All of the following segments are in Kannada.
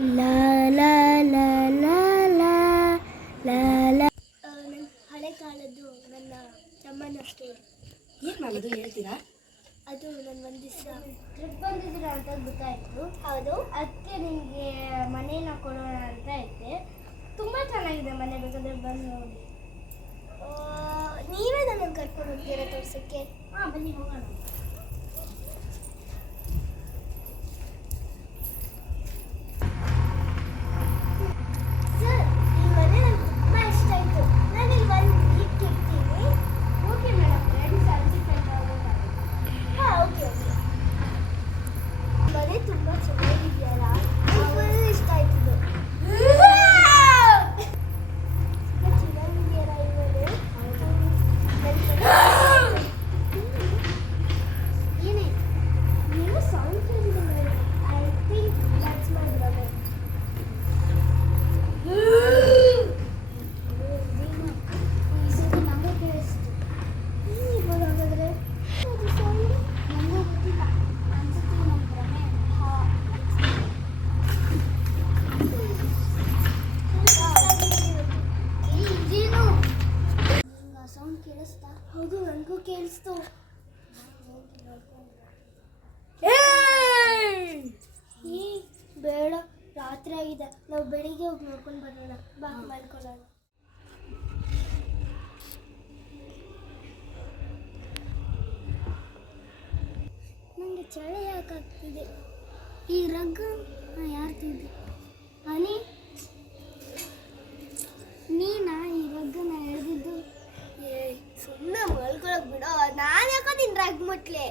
ಲಾ ಲಾ ಲಾ ಲಾ ಲಾ ಲಾ ಲಾ. ನನ್ನ ಹಳೆ ಕಾಲದ್ದು ನನ್ನ ತಮ್ಮನ ಸ್ಟೋರಿ. ಏನು ಮಾಡೋದು ಹೇಳ್ತೀರಾ? ಅದು ನಾನು ಒಂದು ದಿವಸ ಟ್ರಿಪ್ ಬಂದಿದ್ದೀರ ಅಂತ ಗೊತ್ತಾಯಿತು. ಹೌದು, ಅದಕ್ಕೆ ನಿಮಗೆ ಮನೇನ ಕೊಡೋಣ ಅಂತ ಐತೆ. ತುಂಬ ಚೆನ್ನಾಗಿದೆ ಮನೆ, ಬೇಕಾದ್ರೆ ಬಂದು ನೋಡಿ. ನೀವೇ ನನ್ನನ್ನು ಕರ್ಕೊಂಡು ಹೋಗ್ತೀರಾ ತೋರ್ಸೋಕ್ಕೆ? ಹಾಂ, ಬನ್ನಿ ಹೋಗೋಣ. ಹೌದು, ನನಗೂ ಕೇಳಿಸ್ತು. ಬೇಡ, ರಾತ್ರಿ ಆಗಿದೆ. ನಾವು ಬೆಳಿಗ್ಗೆ ಹೋಗಿ ನೋಡ್ಕೊಂಡು ಬರೋಣ. ಬಾ, ಮಾಡ್ಕೊಳ್ಳೋಣ. ನನಗೆ ಚಳಿ ಯಾಕಾಗ್ತಿದೆ? ಈ ರಗ್ಗ ಯಾರು ತಿಂದು? ಹನಿ, ನೀನಾ ಈ ರಗ್ಗನ ಎಳೆದಿದ್ದು? ಸುಮ್ಮನೆ ಮಲ್ಕೊಳಕ್ ಬಿಡೋ, ನಾನು ಯಾಕೋ ನಿನ್ನ ರಗ್ ಮುಟ್ಲೆ.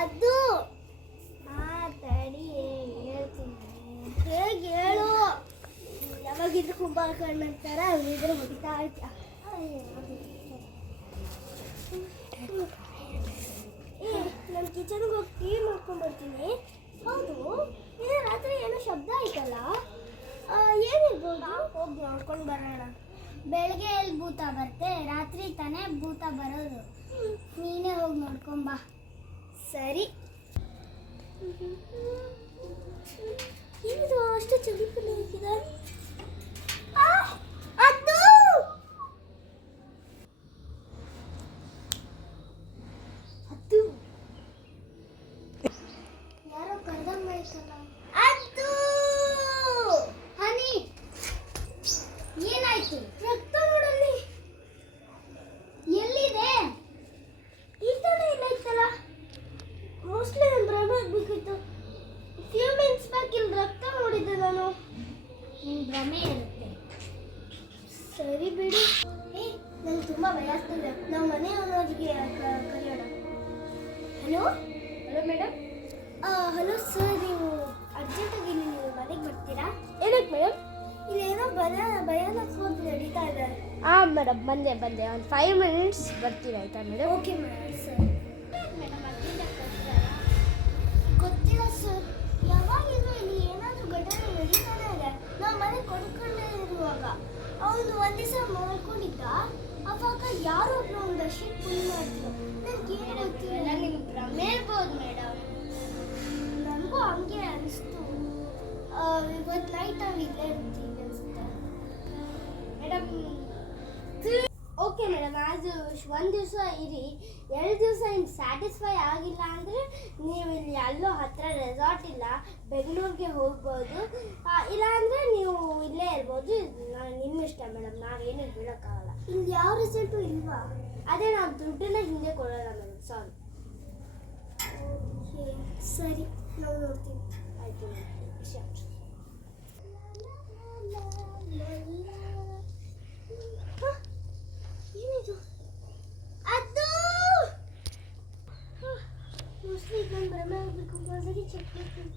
ಅದು ಮಾತಾಡಿ ಹೇಳ್ತೀನಿ. ಹೇಗೆ ಹೇಳು? ಯಾವಾಗಿದ್ರು ಕುಂಭಕರ್ಣ ಅಂತಾರ, ಇದ್ರೆ ಮುಗಿತಾ ಆಯ್ತಾ? ನಾನು ಕಿಚನ್ಗೆ ಹೋಗಿ ಟೀ ಮಾಡ್ಕೊಂಡ್ಬರ್ತೀನಿ. ಹೌದು, ರಾತ್ರಿ ಏನೋ ಶಬ್ದ ಆಯ್ತಲ್ಲ, ಏನಿರ್ಬೋದು? ಹೋಗಿ ನೋಡ್ಕೊಂಡು ಬರೋಣ. ಬೆಳಗ್ಗೆ ಎಲ್ಲಿ ಭೂತ ಬರುತ್ತೆ? ರಾತ್ರಿ ತಾನೇ ಭೂತ ಬರೋದು. ನೀನೇ ಹೋಗಿ ನೋಡ್ಕೊಂಬಾ. ಸರಿ. ಏನಿದು ಅಷ್ಟು ಚಳಿ ಇದೆ? ಯಾರೋ ಕರ್ದಂಗ್ ಆಯ್ತಲ್ಲ. ಹನಿ, ಏನಾಯ್ತು? ರಕ್ತ ನೋಡಲ್ಲಿ. ಎಲ್ಲಿದೆ? ಈ ತರ ಇಲ್ಲ ಇತ್ತಲ್ಲ. ಮೋಸ್ಟ್ಲಿ ನಾನು ಭ್ರಮೆ ಆಗ್ಬೇಕಿತ್ತು. ಫ್ಯೂ ಮಿನಿಟ್ಸ್ ಬ್ಯಾಕ್ ಇಲ್ಲಿ ರಕ್ತ ನೋಡಿದ್ದೆ ನಾನು. ನಿನ್ ಭ್ರಮೆ ಇರುತ್ತೆ. ಸರಿ ಬಿಡು. ನಂಗೆ ತುಂಬ ಭಯ ಆಗ್ತಿದೆ. ನಾವು ಮನೆ ಓನರ್ಗೆ ಕರೆಯೋಣ. Hello hello madam. Hello sir, ನೀವು ಅರ್ಜೆಂಟಾಗಿ ನೀವು ಮನೆಗೆ ಬರ್ತೀರಾ? ಏನಕ್ಕೆ ಮೇಡಮ್? ಇಲ್ಲೇನೋ ಭಯಾನಕವಾಗಿ ನಡೀತಾ ಇದೆ. ಹಾಂ ಮೇಡಮ್, ಬಂದೆ ಒಂದು 5 ಮಿನಿಟ್ಸ್ ಬರ್ತೀವಿ, ಆಯಿತಾ madam? Okay madam. Sir madam, ಅರ್ಜೆಂಟಾಗಿ ಬರ್ತೀರಾ? ಗೊತ್ತಿಲ್ಲ ಸರ್, ಯಾವಾಗಿದ್ರು ಇಲ್ಲಿ ಏನಾದರೂ ಘಟನೆ ನಡೀತಾನೆ ಇದೆ. ನಾವು ಮನೆ ಕೊಡ್ಕೊಂಡೇ ಇರುವಾಗ ಅವನು ಒಂದು ದಿವಸ ಮಾಡ್ಕೊಂಡಿದ್ದ. ಅವಾಗ ಯಾರೋ ಒಬ್ಬರು ಒಂದು ಶೀಟ್ ಫುಲ್ ಮಾಡಿದ್ರು. ನನಗೆ ಏನು ಗೊತ್ತಿಲ್ಲ. ನಿಮ್ಗೆ ಭ್ರಮೆ ಇರ್ಬೋದು ಮೇಡಮ್. ನನಗೂ ಹಂಗೆ ಅನಿಸ್ತು. ಇವತ್ತು ನೈಟ್ ನಾವು ಇಲ್ಲೇ ಇರ್ತೀವಿ ಅನಿಸುತ್ತೆ ಮೇಡಮ್. ಓಕೆ ಮೇಡಮ್, ಅದು ಒಂದು ದಿವಸ ಇರಿ. 2 ದಿವಸ ನಿಮ್ಗೆ ಸ್ಯಾಟಿಸ್ಫೈ ಆಗಿಲ್ಲ ಅಂದರೆ ನೀವು ಇಲ್ಲಿ ಎಲ್ಲೋ ಹತ್ತಿರ ರೆಸಾರ್ಟ್ ಇಲ್ಲ, ಬೆಂಗಳೂರಿಗೆ ಹೋಗ್ಬೋದು. ಇಲ್ಲಾಂದರೆ ನೀವು ಇಲ್ಲೇ ಇರ್ಬೋದು. ನಿಮ್ಮ ಇಷ್ಟ ಮೇಡಮ್, ನಾವೇನು ಬಿಡೋಕ್ಕಾಗಲ್ಲ. ಇಲ್ಲಿ ಯಾವ ರಿಸಲ್ಟು ಇಲ್ವಾ? ಅದೇ ನಾವು ದುಡ್ಡನ್ನ ಹಿಂದೆ ಕೊಡೋಲ್ಲ ಮೇಡಮ್, ಸಾರಿ. ಓಕೆ ಸರಿ, ನಾವು ನೋಡ್ತೀವಿ. ಆಯಿತು ಮೇಡಮ್. ಏನಿದು? ಅದು ಮೋಸ್ಟ್ಲಿ ನಾನು ಭ್ರಮೆ ಆಗಬೇಕು. ಒಂದ್ಸರಿ ಚೆಕ್ ಮಾಡ್ತೀನಿ.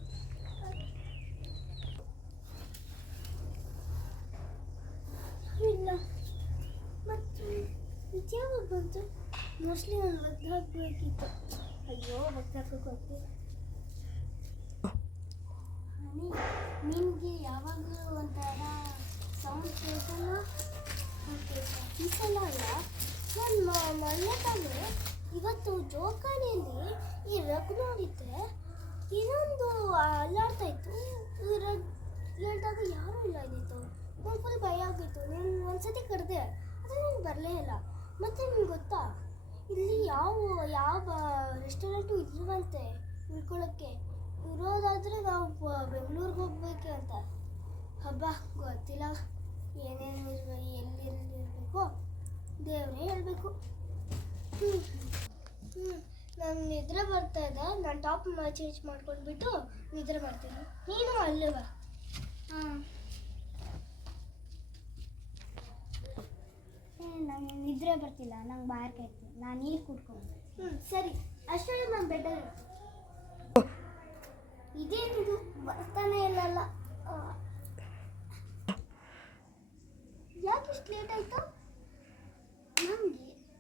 ಇಲ್ಲ, ಮತ್ತು ಯಾವಾಗ ಬಂತು? ಮೋಸ್ಟ್ಲಿ ನಾನು ಒದ್ದು ಹಾಕಬೇಕಿತ್ತು. ಅಯ್ಯೋ, ಒದ್ದು ಹಾಕೋಕೆ ನಿಮಗೆ ಯಾವಾಗಲೂ ಒಂಥರ ಸೌಂಡ್ ಕೇಳ್ಸಲ್ಲ. ಈ ಸಲ ಅಲ್ಲ, ನಾನು ಮೊನ್ನೆ ತಾನೇ ಇವತ್ತು ಜೋಕಾಲಿಯಲ್ಲಿ ಈ ರಗ್ ನೋಡಿದ್ರೆ ಇನ್ನೊಂದು ಅಲ್ಲಾಡ್ತಾ ಇತ್ತು. ಈ ರಗ್ ಹೇಳಿದಾಗ ಯಾರೂ ಇಲ್ಲ ಇದ್ದಿತ್ತು. ನಂಗೆ ಫುಲ್ ಭಯ ಆಗಿತ್ತು. ನೀನು ಒಂದ್ಸತಿ ಕರೆದೆ ಆದರೆ ನೀನು ಬರಲೇ ಇಲ್ಲ. ಮತ್ತು ನಿಮ್ಗೆ ಗೊತ್ತಾ, ಇಲ್ಲಿ ಯಾವ ರೆಸ್ಟೋರೆಂಟು ಇಲ್ವಂತೆ ಉಳ್ಕೊಳ್ಳೋಕ್ಕೆ. ಇರೋದಾದರೆ ನಾವು ಬೆಂಗಳೂರಿಗೆ ಹೋಗ್ಬೇಕು ಅಂತ. ಹಬ್ಬ ಗೊತ್ತಿಲ್ಲ ಏನೇನು ಎಲ್ಲಿರಬೇಕೋ ದೇವರೇ ಹೇಳಬೇಕು. ನಂಗೆ ನಿದ್ರೆ ಬರ್ತಾ ಇದೆ. ನಾನು ಟಾಪ್ ಚೇಂಜ್ ಮಾಡ್ಕೊಂಡ್ಬಿಟ್ಟು ನಿದ್ರೆ ಮಾಡ್ತೀನಿ. ನೀನು ಅಲ್ಲವ? ಹಾಂ, ನಂಗೆ ನಿದ್ರೆ ಬರ್ತಿಲ್ಲ, ನಂಗೆ ಬಾಯಾರಿಕೆ ಆಯ್ತು, ನಾನು ನೀರು ಕುಡ್ಕೊಂಡು. ಸರಿ. ಅಷ್ಟರಲ್ಲಿ ನಾನು ಬೆಡ್ಡಲ್ಲಿ ಇದೇನಿದು ಬರ್ತಾನೆ ಇಲ್ಲಲ್ಲ. ಯಾಕೆ ಇಷ್ಟು ಲೇಟ್ ಆಯಿತು?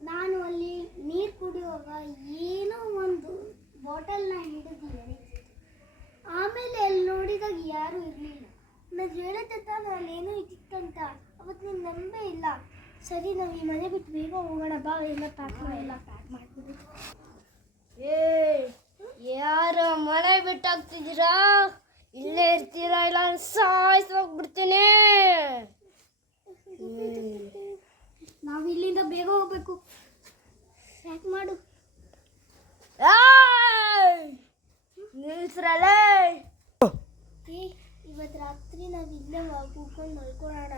ನಾನು ಅಲ್ಲಿ ನೀರು ಕುಡಿಯುವಾಗ ಏನೋ ಒಂದು ಬಾಟಲ್ನ ಹಿಡಿದಿದೆ. ಆಮೇಲೆ ಅಲ್ಲಿ ನೋಡಿದಾಗ ಯಾರೂ ಇರಲಿಲ್ಲ. ನಾನು ಹೇಳಿದ್ದೆ ತಾನು ಅಲ್ಲೇನೋ ಇದ್ದಿತ್ತಂತ. ಅವತ್ತು ನೀನು ನಂಬೇ ಇಲ್ಲ. ಸರಿ, ನಾವು ಈ ಮನೆ ಬಿಟ್ಟು ಬೇಗ ಹೋಗೋಣ ಬಾ. ಎಲ್ಲ ಪ್ಯಾಕ್ ಮಾಡಿಬಿಟ್ಟು. ಯಾರು ಮನೆ ಬಿಟ್ಟಾಗ್ತಿದ್ದೀರಾ? ಇಲ್ಲೇ ಇರ್ತೀರಾ ಇಲ್ಲ ಸಾಯಿಸೋಗ್ಬಿಡ್ತೀನಿ. ನಾವು ಇಲ್ಲಿಂದ ಬೇಗ ಹೋಗ್ಬೇಕು. ಪ್ಯಾಕ್ ಮಾಡು. ನಿಲ್ಸ್ರಲ್ಲೇ. ಇವತ್ತು ರಾತ್ರಿ ನಾವು ಇಲ್ಲೇ ಕೂತ್ಕೊಂಡು ಮಲ್ಕೊಳ್ಳೋಣ.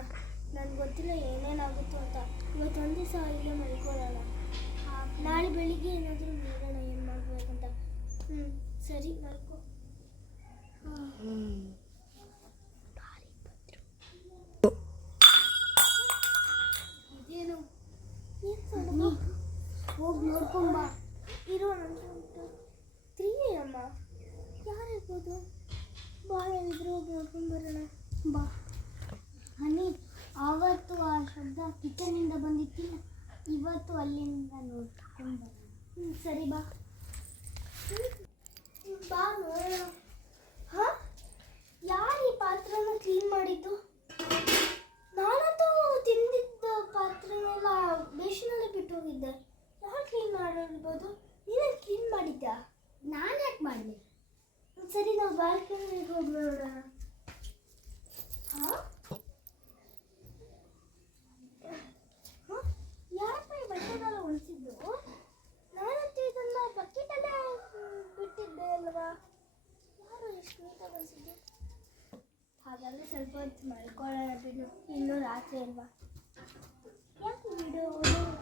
ನನಗೆ ಗೊತ್ತಿಲ್ಲ ಏನೇನಾಗುತ್ತೋ ಅಂತ. ಇವತ್ತು ಒಂದು ದಿವಸ ಇಲ್ಲೇ ಮಲ್ಕೊಳ್ಳೋಣ. ನಾಳೆ ಬೆಳಿಗ್ಗೆ ಏನಾದರೂ ನೋಡೋಣ ಏನು ಮಾಡ್ಬೇಕಂತ. ಸರಿ, ಮಲ್ಕೋ. ಇದೇನು ಹೋಗಿ ನೋಡ್ಕೊಂಬ. ಇರೋ ನನಗೆ 3 AM ಯಾರಿರ್ಬೋದು? ಭಾಳ ಇದ್ರು ಹೋಗಿ ನೋಡ್ಕೊಂಡು ಬರೋಣ ಬಾ. ಹನಿ, ಆವತ್ತು ಆ ಶಬ್ದ ಕಿಚನಿಂದ ಬಂದಿತ್ತಿಲ್ಲ, ಇವತ್ತು ಅಲ್ಲಿಂದ ನೋಡ್ಕೊಂಡು ಬರೋಣ. ಸರಿ ಬಾ. ಬಾ ನೋಡೋಣ. ಹಾಂ, ಯಾರು ಈ ಪಾತ್ರನ ಕ್ಲೀನ್ ಮಾಡಿದ್ದು? ನಾನಂತೂ ತಿಂದಿದ್ದ ಪಾತ್ರನೆಲ್ಲ ಬೇಷನಲ್ಲಿ ಬಿಟ್ಟು ಹೋಗಿದ್ದೆ. ಯಾರು ಕ್ಲೀನ್ ಮಾಡಿರ್ಬೋದು? ನೀನೇ ಕ್ಲೀನ್ ಮಾಡಿದ್ಯಾ? ನಾನು ಯಾಕೆ ಮಾಡಲಿ? ಸರಿ, ನಾವು ಬಾಲ್ಕನಿಗೆ ಹೋಗಿ ನೋಡೋಣ. ಹಾಂ, ಯಾರಪ್ಪ ಈ ಬಟ್ಟೆನೆಲ್ಲ ಉಳಿಸಿದ್ದು? ನಾನಂತೂ ಇದನ್ನು ಬಕೆಟಲ್ಲೇ ಬಿಟ್ಟಿದ್ದೆ ಅಲ್ವಾ? ಯಾರು ಎಷ್ಟು ನೀಟಾಗಿ ಉಳಿಸಿದ್ದು? ಹಾಗಾದರೆ ಸ್ವಲ್ಪ ಹೊತ್ತು ಮಲ್ಕೊಳ್ಳೋಣ ಬಿಡು. ಇನ್ನೂ ರಾತ್ರಿ ಅಲ್ವಾ? ಯಾಕೆ ವಿಡಿಯೋ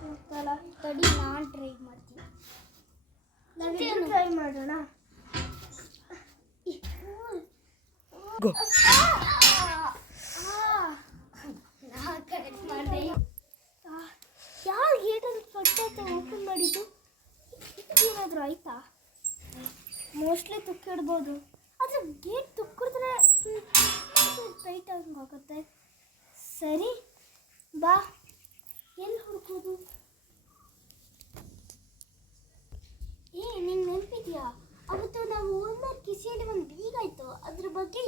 ಹೋಗ್ತಲ್ಲ? ತಡಿ, ನಾನು ಟ್ರೈ ಮಾಡ್ತೀನಿ. ನಾವೇನು ಟ್ರೈ ಮಾಡೋಣ? ಕರೆಕ್ಟ್ ಮಾಡಿದೆ. ಯಾರು ಗೇಟಲ್ಲಿ ಫಸ್ಟ್ ಓಪನ್ ಮಾಡಿದ್ದು? ಏನಾದರೂ ಆಯ್ತಾ? ಮೋಸ್ಟ್ಲಿ ತುಕ್ಕಿಡ್ಬೋದು. ಆದರೆ ಗೇಟ್ ತುಕ್ಕಿದ್ರೆ ಟೈಟ್ ಆಗಿ ಹೋಗುತ್ತೆ. ಸರಿ ಬಾ. ಎಲ್ಲಿ ಹುಡುಕೋದು? ನಿಂಗೆ ನೆನಪಿದೆಯಾ, ಅವತ್ತು ನಾವು ಓದ್ಮೇಲೆ ಕಿಸೆಯಲ್ಲಿ ಒಂದು ಬೀಗ ಇತ್ತು. ಅದ್ರ ಬಗ್ಗೆ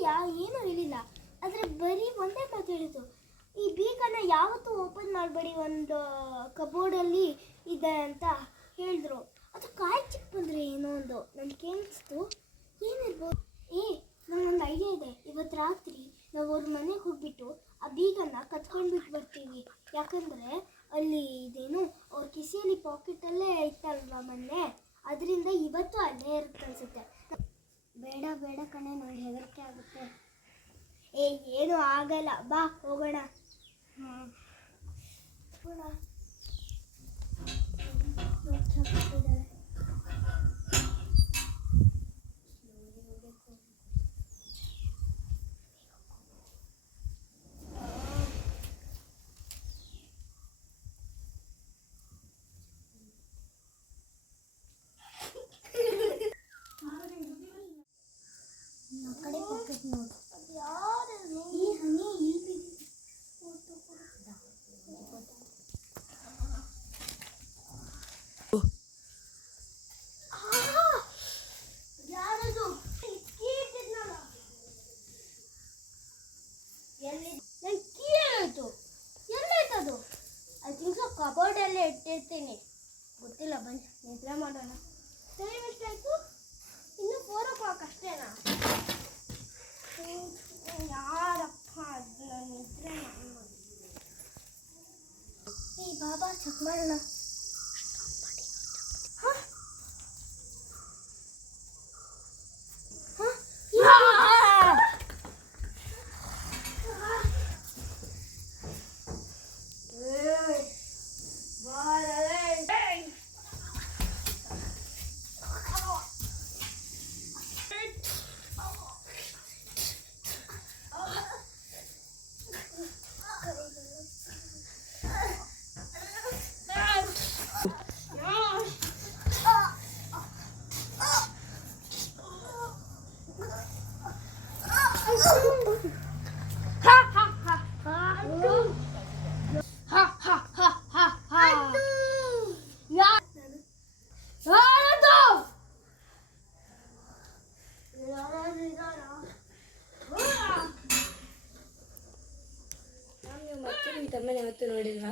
ಏನೂ ಹೇಳಿಲ್ಲ. ಆದರೆ ಬರೀ ಒಂದೇ ಮಾತು ಹೇಳಿದ್ದು, ಈ ಬೀಗನ ಯಾವತ್ತೂ ಓಪನ್ ಮಾಡಬೇಡಿ, ಒಂದು ಕಬೋರ್ಡಲ್ಲಿ ಇದೆ ಅಂತ ಹೇಳಿದ್ರು. ಅದು ಕಾಯಿ ಚಿಕ್ಕ ಬಂದರೆ ಏನೋ ಒಂದು ನನಗೆ ಅನಿಸ್ತು. ಏನಿರ್ಬೋದು? ನನಗೊಂದು ಐಡಿಯಾ ಇದೆ. ಇವತ್ತು ರಾತ್ರಿ ನಾವು ಅವ್ರ ಮನೆಗೆ ಹೋಗ್ಬಿಟ್ಟು ಆ ಬೀಗನ ಕತ್ಕೊಂಡ್ಬಿಟ್ಟು ಬರ್ತೀವಿ. ಯಾಕಂದರೆ ಅಲ್ಲಿ ಇದೇನು ಅವ್ರ ಕಿಸೆಯಲ್ಲಿ ಪಾಕೆಟಲ್ಲೇ ಇತ್ತಲ್ವ ಮೊನ್ನೆ, ಅದರಿಂದ ಇವತ್ತು ಅಲ್ಲೇ ಇರುತ್ತೆ ಅನಿಸುತ್ತೆ. ಬೇಡ ಬೇಡ ಕಣೆ, ನನಗೆ ಹೆದರಿಕೆ ಆಗುತ್ತೆ. ಏನೂ ಆಗಲ್ಲ, ಬಾ ಹೋಗೋಣ. ಕಡೆ ಪಾಕೆಟ್ ನೋಡು. ಈ ಹನಿ ಇಲ್ಲಿ ಯಾರದು? ನನ್ನ ಕೀ ಆಯಿತು. ಎಲ್ಲಾಯ್ತದು? ಐ ಥಿಂಕ್ ಸೊ ಕಬೋರ್ಡಲ್ಲೇ ಇಟ್ಟಿರ್ತೀನಿ, ಗೊತ್ತಿಲ್ಲ. ಬನ್ನಿ ನಿದ್ರೆ ಮಾಡೋಣ. ಟೈಮ್ ಎಷ್ಟಾಯ್ತು? ಇನ್ನು 4 o'clock ಅಷ್ಟೇನಾ? ಯಾರಪ್ಪ ಅದು ನಾನು ನಿದ್ರೆ ಮಾಡೋದು. ಈ ಬಾಬಾ ಚೆಕ್ ಮಾಡೋಣ. ಮತ್ತೆ ನಿಮ್ಮ ತಮ್ಮನ ಯಾವತ್ತೂ ನೋಡಿಲ್ವಾ?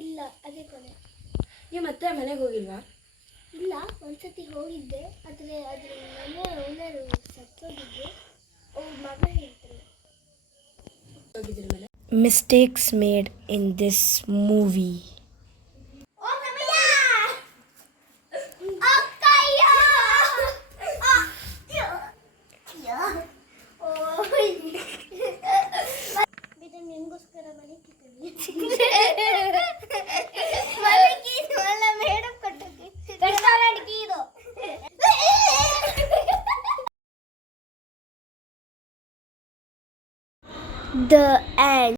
ಇಲ್ಲ, ಅದೇ ಕೊನೆ. ನೀವು ಮತ್ತೆ ಮನೆಗೆ ಹೋಗಿಲ್ವಾ? ಇಲ್ಲ, ಒಂದ್ಸತಿ ಹೋಗಿದ್ದೆ. ಆದರೆ ಅದ್ರ ಮನೆ ಓನರು ಸತ್ತೋಗಿದ್ರು. ಅವ್ರ ಮಗ ಹೇಳ್ತಾರೆ. ಹೋಗಿದ್ರಿ ಮನೆ. Mistakes made in this movie. ನಿನ್ಗೋಸ್ಕರ ಮನೆ ಕಿತ್ತೀನಿ. ಮೇಡಮ್ ಕೊಟ್ಟಕ್ಕೆ ರೆಸ್ಟೋರೆಂಟ್ ಇದು. The